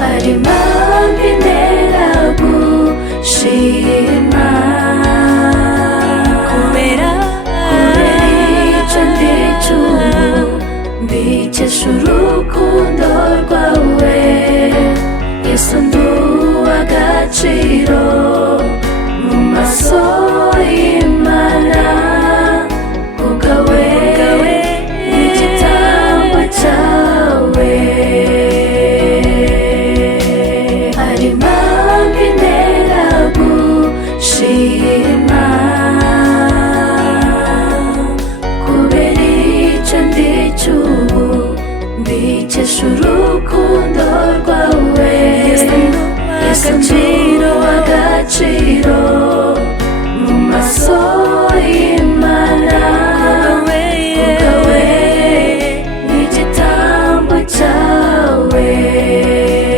hari impamvu intera gushima, kubera icyo ndicyo ubu mbikesha urukundo rwawe Yesu, nduha agaciro mu maso y'Imana, kubwawe n'igitambo cyawe. Hari impamvu intera gushima, kubera icyo ndicyo ubu mbikesha urukundo rwawe Yesu, nduha agaciro